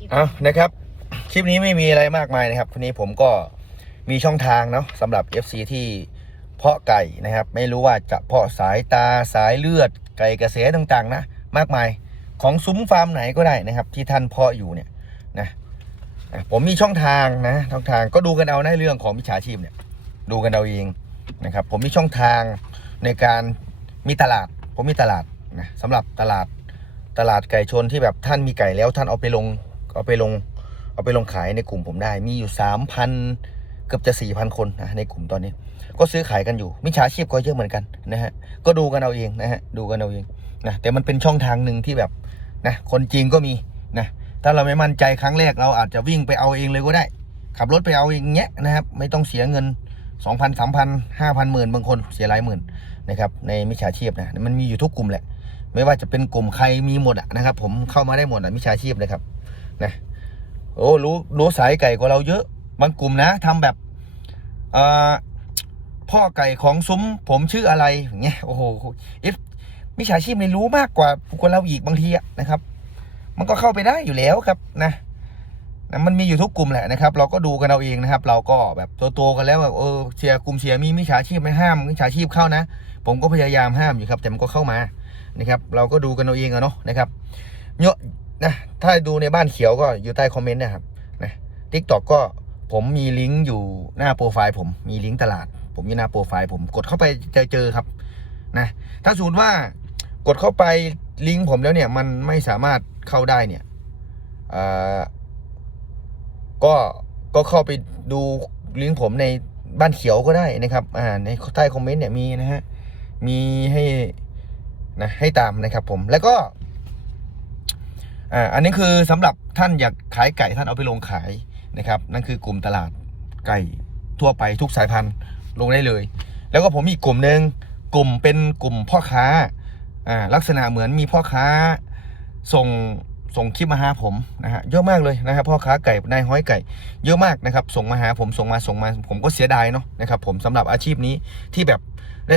ลิปเอานะครับ คลิปนี้ไม่มีอะไรมากมายนะครับวันนี้ผมก็มีช่องทางเนาะสำหรับ FC ที่เพาะไก่นะครับ ไม่รู้ว่าจะเพาะสายตาสายเลือดไก่กระแสต่างๆ นะ มากมายของซุ้มฟาร์มไหนก็ได้นะครับ ที่ท่านเพาะอยู่เนี่ยนะผมมีช่องทางนะช่องทางก็ดูกันเอาในเรื่องของมิจฉาชีพเนี่ย ดูกันเอาเองนะครับ ผมมีช่องทางในการมีตลาด ผมมีตลาดนะสำหรับตลาดตลาดไก่ชนที่แบบท่านมีไก่แล้วท่านเอาไปลง เอาไปลงเอาไปลงขายในกลุ่มผมได้ มีอยู่สามพันเกือบจะสี่พันคนนะในกลุ่มตอนนี้ ก็ซื้อขายกันอยู่มิจฉาชีพก็เยอะเหมือนกันนะฮะก็ดูกันเอาเองนะฮะดูกันเอาเองนะแต่มันเป็นช่องทางหนึ่งที่แบบนะคนจริงก็มีนะถ้าเราไม่มั่นใจครั้งแรกเราอาจจะวิ่งไปเอาเองเลยก็ได้ ขับรถไปเอาเองเงี้ยนะครับ ไม่ต้องเสียเงินสองพันสามพันห้าพันหมื่นบางคนเสียหลายหมื่นนะครับในมิจฉาชีพนะมันมีอยู่ทุกกลุ่มแหละ ไม่ว่าจะเป็นกลุ่มใครมีหมดอะนะครับ ผมเข้ามาได้หมดอะมิจฉาชีพเลยครับ นะโอ้รู้รู้สายไก่กว่าเราเยอะ บางกลุ่มนะทำแบบพ่อไก่ของซุ้มผมชื่ออะไรอย่างเงี้ยโอ้โหเอฟมิจฉาชีพไม่รู้มากกว่ากว่าเราอีกบางทีอะนะครับ มันก็เข้าไปได้อยู่แล้วครับนะนะมันมีอยู่ทุกกลุ่มแหละนะครับ เราก็ดูกันเอาเองนะครับ เราก็แบบโตๆกันแล้วแบบเออเชียร์กลุ่มเชียร์มีมิจฉาชีพไม่ห้ามมิจฉาชีพเข้านะ ผมก็พยายามห้ามอยู่ครับ แต่มันก็เข้ามานะครับ เราก็ดูกันเอาเองอะเนาะนะครับเยอะ นะถ้าดูในบ้านเขียวก็อยู่ใต้คอมเมนต์นะครับนะทิกตอกก็ผมมีลิงก์อยู่หน้าโปรไฟล์ผมมีลิงก์ตลาด ผมอยู่หน้าโปรไฟล์ผมกดเข้าไปจะเจอครับนะถ้าสมมติว่ากดเข้าไปลิงก์ผมแล้วเนี่ยมันไม่สามารถเข้าได้เนี่ยอ่อก็ก็เข้าไปดูลิงก์ผมในบ้านเขียวก็ได้นะครับอ่าในใต้คอมเมนต์เนี่ยมีนะฮะมีให้นะให้ตามนะครับผมแล้วก็ อ่าอันนี้คือสำหรับท่านอยากขายไก่ท่านเอาไปลงขายนะครับ นั่นคือกลุ่มตลาดไก่ทั่วไปทุกสายพันธุ์ลงได้เลย แล้วก็ผมมีกลุ่มหนึ่งกลุ่มเป็นกลุ่มพ่อค้าอ่าลักษณะเหมือนมีพ่อค้าส่งส่งคลิปมาหาผมนะฮะเยอะมากเลยนะครับพ่อค้าไก่นายห้อยไก่ เยอะมากนะครับ ส่งมาหาผมส่งมาส่งมา ผมก็เสียดายเนาะนะครับผมสำหรับอาชีพนี้ที่แบบ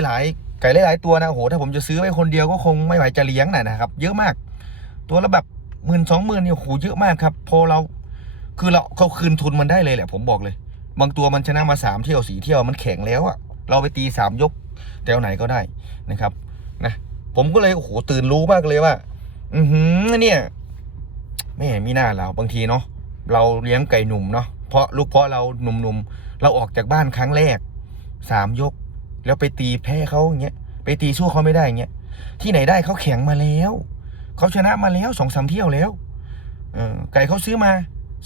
หลายๆไก่หลายๆตัวนะโอ้โหถ้าผมจะซื้อไว้คนเดียวก็คงไม่ไหวจะเลี้ยงน่ะนะครับ เยอะมาก ตัวละแบบ หมื่นสองหมื่นเนี่ยโหเยอะมากครับพอเราคือเราเขาคืนทุนมันได้เลยแหละ ผมบอกเลย บางตัวมันชนะมาสามเที่ยวสี่เที่ยวมันแข็งแล้วอะเราไปตีสามยกแถวไหนก็ได้นะครับนะผมก็เลยโอ้โหตื่นรู้มากเลยว่า อือหือเนี่ยไม่เห็นมีหน้าเราบางทีเนาะเราเลี้ยงไก่หนุ่มเนาะเพราะลูกเพราะเราหนุ่มๆเราออกจากบ้านครั้งแรกสามยก แล้วไปตีแพ้เขาอย่างเงี้ยไปตีสู้เขาไม่ได้อย่างเงี้ยที่ไหนได้เขาแข็งมาแล้ว เขาชนะมาแล้วสองสามเที่ยวแล้วเออไก่เขาซื้อมา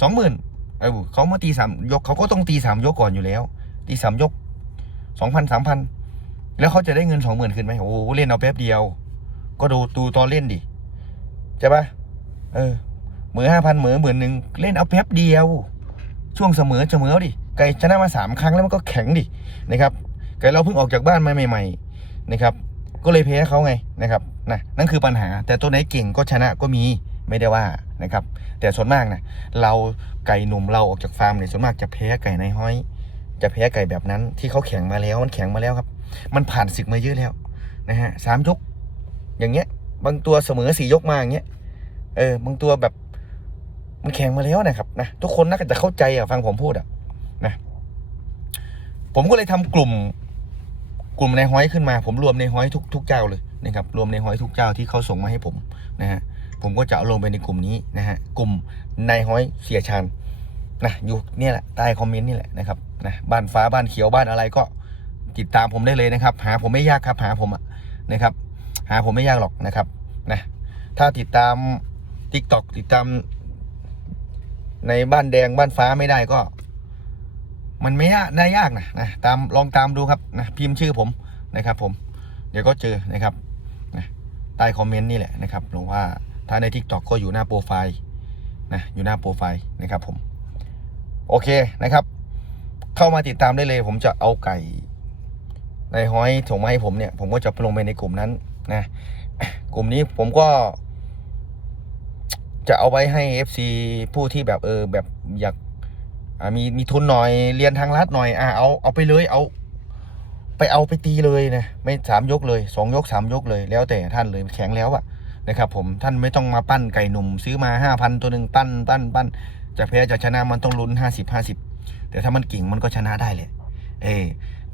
สองหมื่นเออเขามาตีสามยกเขาก็ต้องตีสามยกก่อนอยู่แล้ว ตีสามยกสองพันสามพันแล้วเขาจะได้เงินสองหมื่นคืนไหมโอ้เล่นเอาแป๊บเดียว ก็ดูดูตอนเล่นดิใช่ปะเออหมื่นห้าพันหมื่นหมื่นหนึ่งเล่นเอาแป๊บเดียว ช่วงเสมอเสมอดิไก่ชนะมาสามครั้งแล้วมันก็แข็งดินะครับไก่เราเพิ่งออกจากบ้านมาใหม่ ๆ นะครับ ก็เลยแพ้เขาไงนะครับ นะนั่นคือปัญหา แต่ตัวไหนเก่งก็ชนะก็มีไม่ได้ว่านะครับ แต่ส่วนมากนะเราไก่หนุ่มเราออกจากฟาร์มเนี่ยส่วนมากจะแพ้ไก่ในห้อย จะแพ้ไก่แบบนั้น ที่เขาแข่งมาแล้วมันแข่งมาแล้วครับ มันผ่านศึกมาเยอะแล้วนะฮะสามยก อย่างเงี้ย บางตัวเสมอสี่ยกมาอย่างเงี้ยเออบางตัวแบบมันแข่งมาแล้วนะครับนะทุกคนน่าจะเข้าใจอะฟังผมพูดอะนะผมก็เลยทำกลุ่มกลุ่มในห้อยขึ้นมา ผมรวมในห้อยทุกทุกเจ้าเลย นะครับรวมในห้อยทุกเจ้าที่เขาส่งมาให้ผมนะฮะผมก็จะเอาลงไปในกลุ่มนี้นะฮะกลุ่มนายห้อยเสียชันนะอยู่เนี่ยแหละใต้คอมเมนต์นี่แหละนะครับนะบ้านฟ้าบ้านเขียวบ้านอะไรก็ติดตามผมได้เลยนะครับ หาผมไม่ยากครับ หาผมอะนะครับ หาผมไม่ยากหรอกนะครับนะถ้าติดตาม t ิ k t o k ติดตามในบ้านแดงบ้านฟ้าไม่ได้ก็ มันไม่ยากน่ายากนะนะตามลองตามดูครับนะพิมพ์ชื่อผมนะครับ ผม เดี๋ยวก็เจอนะครับ ใต้คอมเมนต์นี่แหละนะครับหรือว่าถ้าใน t ิ k t o k ก็อยู่หน้าโปรไฟล์นะอยู่หน้าโปรไฟล์นะครับผม โอเคนะครับ เข้ามาติดตามได้เลย ผมจะเอาไก่ในห้อยส่งมาให้ผมเนี่ย ผมก็จะลงไปในกลุ่มนั้นนะกลุ่มนี้ผมก็ จะเอาไว้ให้ FC ผู้ที่แบบเออแบบอยากมีมีทุนหน่อยเรียนทางลัดหน่อยอ่าเอาเอาไปเลยเอา ไปเอาไปตีเลยนะไม่สามยกเลยสองยกสามยกเลยแล้วแต่ท่านเลยแข็งแล้วอะนะครับผมท่านไม่ต้องมาปั้นไก่หนุ่ม ซื้อมาห้าพันตัวหนึ่งปั้นปั้นปั้นจะแพ้จะชนะมันต้องลุ้นห้าสิบห้าสิบแต่ถ้ามันเก่งมันก็ชนะได้เลยเออ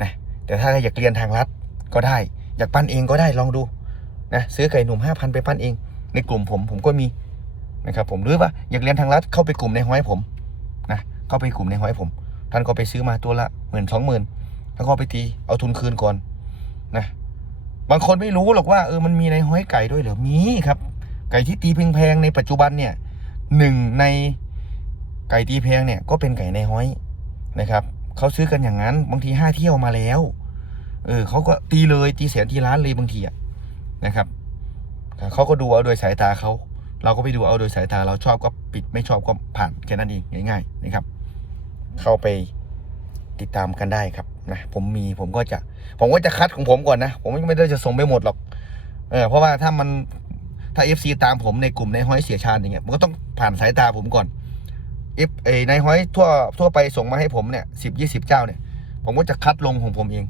นะแต่ถ้าอยากเรียนทางลัดก็ได้ อยากปั้นเองก็ได้ลองดูนะซื้อไก่หนุ่มห้าพันไปปั้นเอง ในกลุ่มผมผมก็มีนะครับผมหรือว่าอยากเรียนทางลัดเข้าไปกลุ่มในห้อยผมนะเข้าไปกลุ่มในห้อยผม ท่านก็ไปซื้อมาตัวละหมื่นสองหมื่น แล้วก็เอาไปตีเอาทุนคืนก่อนนะ บางคนไม่รู้หรอกว่าเออมันมีในห้อยไก่ด้วยเหรอมีครับ ไก่ที่ตีแพงๆในปัจจุบันเนี่ยหนึ่งในไก่ตีแพงเนี่ยก็เป็นไก่ในห้อยนะครับเขาซื้อกันอย่างนั้นบางทีห้าเที่ยวมาแล้ว เออเขาก็ตีเลยตีแสนตีล้านเลยบางทีอะนะครับเขาก็ดูเอาโดยสายตาเขาเราก็ไปดูเอาโดยสายตาเราชอบก็ปิดไม่ชอบก็ผ่านแค่นั้นเองง่าย ๆ นะครับ เข้าไปติดตามกันได้ครับ นะผมมีผมก็จะ ผมก็จะคัดของผมก่อนนะ ผมไม่ได้จะส่งไปหมดหรอกเออเพราะว่าถ้ามันถ้าเอฟซีตามผมในกลุ่มในห้อยเสียชาญอย่างเงี้ยมันก็ต้องผ่านสายตาผมก่อนเอฟเอในห้อยทั่วทั่วไปส่งมาให้ผมเนี่ยสิบยี่สิบเจ้าเนี่ย ผมก็จะคัดลงของผมเอง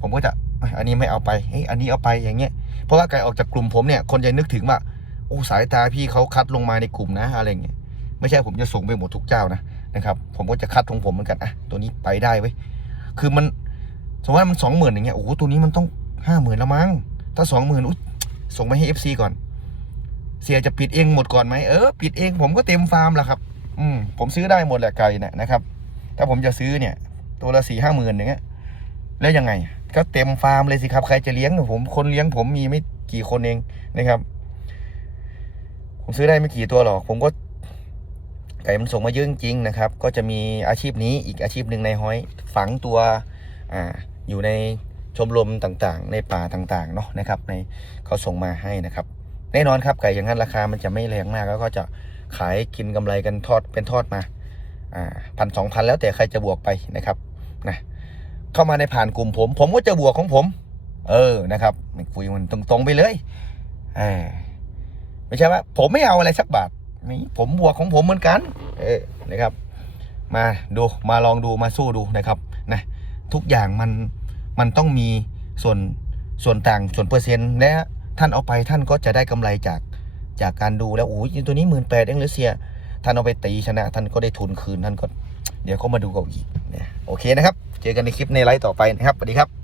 ผมก็จะอันนี้ไม่เอาไปเฮ้ยอันนี้เอาไปอย่างเงี้ยเพราะว่าไก่ออกจากกลุ่มผมเนี่ยคนจะนึกถึงว่าโอ้สายตาพี่เขาคัดลงมาในกลุ่มนะอะไรเงี้ยไม่ใช่ผมจะส่งไปหมดทุกเจ้านะนะครับ ผมก็จะคัดของผมเหมือนกันอะตัวนี้ไปได้เว้ย คือมันสมมติว่ามันสองหมื่นอย่างเงี้ยโอ้โหตัวนี้มันต้องห้าหมื่นล้วมั้งถ้าสองหมื่นอุ๊ยส่งไปให้เอฟซีก่อน เสียจะปิดเองหมดก่อนไหมเออปิดเองผมก็เต็มฟาร์มแล้วครับ อืมผมซื้อได้หมดแหละไก่เนี่ยนะครับ ถ้าผมจะซื้อเนี่ย ตัวละสี่ห้าหมื่นอย่างเงี้ยแล้วยังไง ก็เต็มฟาร์มเลยสิครับ ใครจะเลี้ยงผมคนเลี้ยงผมมีไม่กี่คนเองนะครับ ผมซื้อได้ไม่กี่ตัวหรอก ผมก็ ไก่มันส่งมาเยอะจริงนะครับ ก็จะมีอาชีพนี้อีกอาชีพหนึ่งในห้อยฝังตัวออยู่ในชมรมต่างๆ ในป่าต่างๆเนาะนะครับ ในเขาส่งมาให้นะครับ แน่นอนครับไก่อย่างนั้นราคามันจะไม่แรงมากแล้วก็จะขายกินกำไรกันทอดเป็นทอดมาพันสองพันแล้วแต่ใครจะบวกไปนะครับนะเข้ามาในผ่านกลุ่มผม ผมก็จะบวกของผม เออนะครับคุยมันตรงๆไปเลยอไม่ใช่ว่าผมไม่เอาอะไรสักบาท นี่ผมบวกของผมเหมือนกัน เออนะครับ มาดูมาลองดูมาสู้ดูนะครับนะทุกอย่างมันมันต้องมีส่วนส่วนต่างส่วนเปอร์เซ็นต์และท่านเอาไปท่านก็จะได้กำไรจากจากการดูแล้วโอ้ยตัวนี้หมื่นแปดเองหรือเสียท่านเอาไปตีชนะ ท่านก็ได้ทุนคืนท่านก็ เดี๋ยวก็มาดูกันอีกเนี่ยโอเคนะครับ เจอกันในคลิปในไลฟ์ต่อไปนะครับสวัสดีครับ